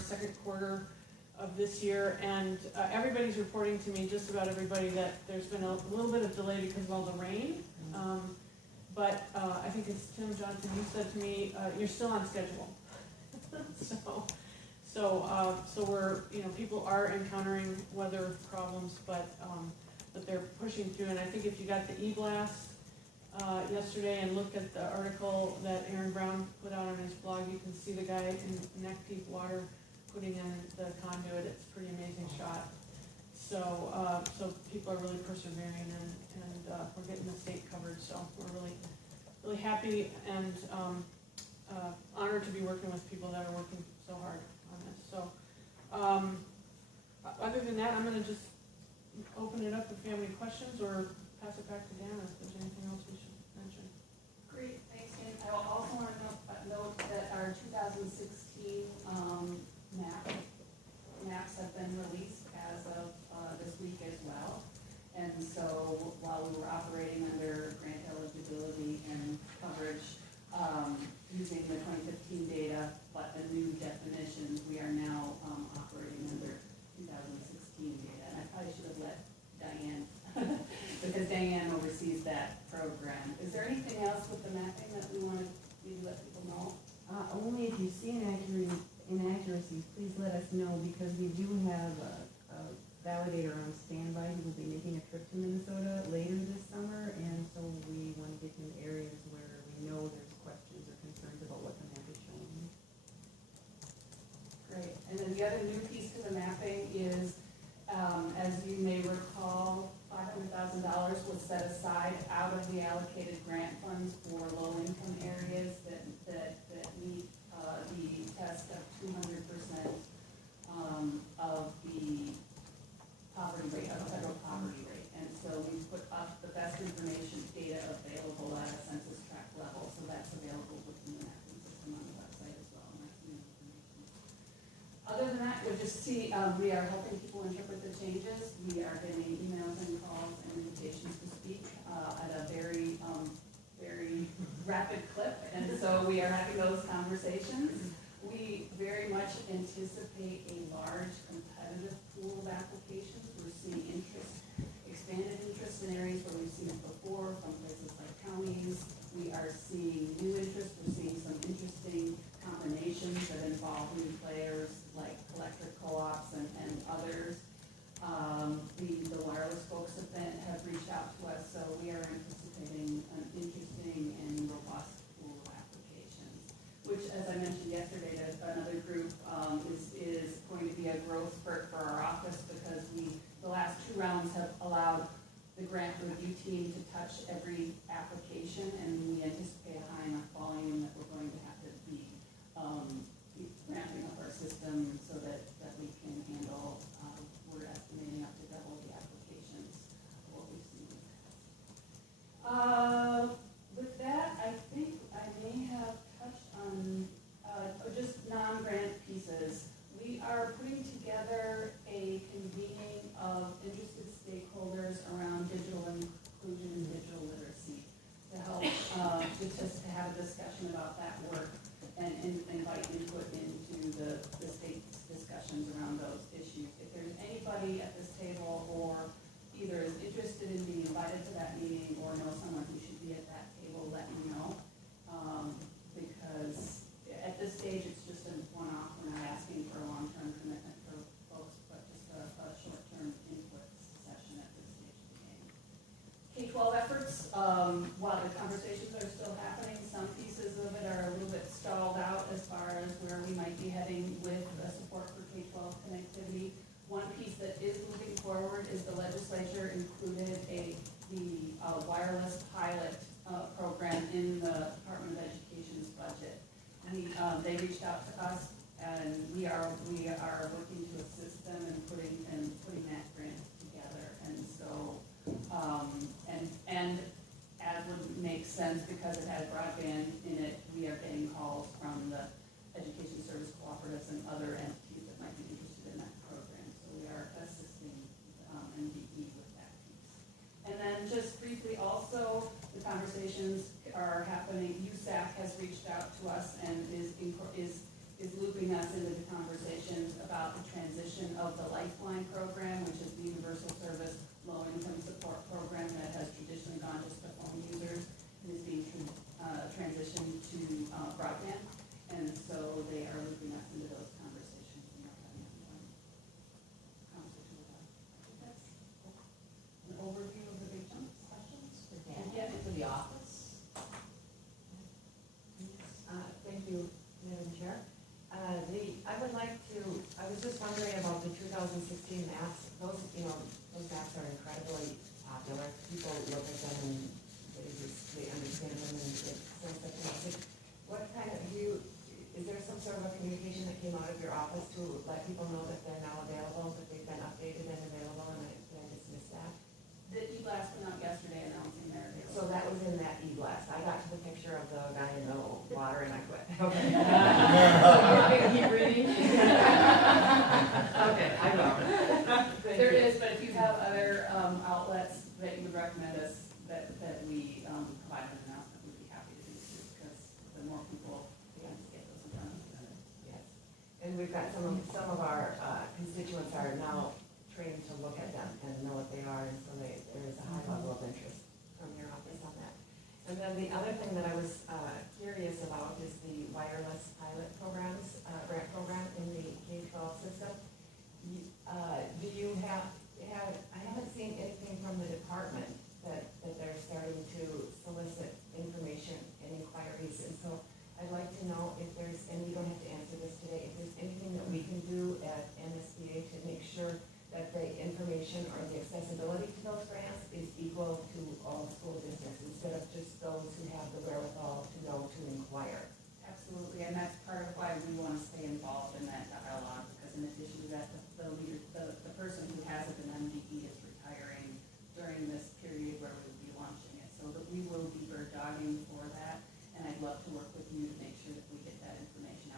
second quarter of this year, and everybody's reporting to me, just about everybody, that there's been a little bit of delay because of all the rain. But I think it's Tim Johnson, you said to me, you're still on schedule. So we're, people are encountering weather problems, but they're pushing through. And I think if you got the e-blast yesterday and looked at the article that Aaron Brown put out on his blog, you can see the guy in neck-deep water putting in the conduit. It's a pretty amazing shot. So people are really persevering, and we're getting the state covered. So we're really happy and honored to be working with people that are working so hard on this. So other than that, I'm going to just open it up if you have any questions, or pass it back to Dana if there's anything else we should mention. Great, thanks, Dan. I also want to note that our 2016 maps have been released as of this week as well. And so while we were operating under grant eligibility and coverage using the 2015 data, but a new definition, we are now operating under 2016 data. And I probably should have let Diane, because Diane oversees that program. Is there anything else with the mapping that we want to let people know? Only if you see inaccuracies, please let us know, because we do have a validator on standby who will be making a trip to Minnesota later this summer, and so we want to get in areas where we know there's questions or concerns about what the map is showing. Great. And then the other new piece to the mapping is, as you may recall, $500,000 was set aside out of the allocated grant funds for low-income areas that meet the test of 200% of the poverty rate, of the federal poverty rate. And so we put up the best information data available at a census tract level, so that's available within the mapping system on the website as well. And that's new information. Other than that, we'll just see, we are helping people interpret the changes. We are getting emails and calls and invitations to speak at a very rapid clip, and so we are having those conversations. We very much anticipate a large competitive pool of applications. We're seeing expanded interest in areas where we've seen it before, from places like counties. We are seeing new interest. We're seeing some interesting combinations that involve new players like electric co-ops and others. The wireless folks have reached out to us, so we are anticipating an interesting and robust pool of applications, which, as I mentioned yesterday, that another group is going to be a growth spurt for our office, because the last two rounds have allowed the grant review team to touch every application, and we anticipate a high enough volume that we're going to have to be ramping up our system so that we can handle, we're estimating up to double the applications of what we've seen. With that, I think I may have touched on just non-grant pieces. We are putting together a convening of interested stakeholders around digital inclusion and digital literacy to help to have a discussion about that work and invite input into the state's discussions around those issues. If there's anybody at this table or either is interested in being invited to that meeting or knows someone who should be at that table, let me know. Because at this stage, it's just a one-off. We're not asking for a long-term commitment for folks, but just a short-term input session at this stage of the game. K-12 efforts, while the conversations are still happening, some pieces of it are a little bit stalled out as far as where we might be heading with the support for K-12 connectivity. One piece that is moving forward is the legislature included the wireless pilot program in the Department of Education's budget. They reached out to us, and we are working to assist them in putting that grant together. And so and as would make sense, because it has broadband in it, we are getting calls from the education service cooperatives and other entities that might be interested in that program. So we are assisting NDE with that piece. And then just briefly also, the conversations are happening. USAC has reached out to us and is looping us into the conversations about the transition of the Lifeline program, which is the universal service low-income support program that has traditionally gone just to phone users and is being transitioned to broadband. And so they are looping us into those conversations. And we're having one conversation with them. I think that's an overview of the big chunks. Questions for Dan? Get into the office. Thank you, Madam Chair. I was just wondering about the 2016 maps. Those maps are incredibly popular. People look at them and they understand them and it sends such a message. What kind of, is there some sort of a communication that came out of your office to let people know that they're now available, that they've been updated and available, and did I just miss that? The e-blast went out yesterday announcing their availability. So that was in that e-blast. I got to the picture of the guy in the water and I quit. Okay. Keep reading. Okay, I know. There is, but if you have other outlets that you would recommend us, that we provide an announcement, we'd be happy to do too, because the more people get those done, the better. Yes. And we've got some of our constituents are now trained to look at them and know what they are, and so there is a high level of interest from your office on that. And then the other thing that I was curious about is the wireless pilot programs, grant program in the K12 system. Do you have, I haven't seen anything from the department that they're starting to solicit information and inquiries, and so I'd like to know if there's, and you don't have to answer this today, if there's anything that we can do at MSBA to make sure that the information or the accessibility to those grants is equal to all school districts, instead of just those who have the wherewithal to know to inquire. Absolutely, and that's part of why we want to stay involved in that dialogue, because in addition to that, the person who has an MDE is retiring during this period where we will be launching it, so that we will be bird dogging for that, and I'd love to work with you to make sure that we get that information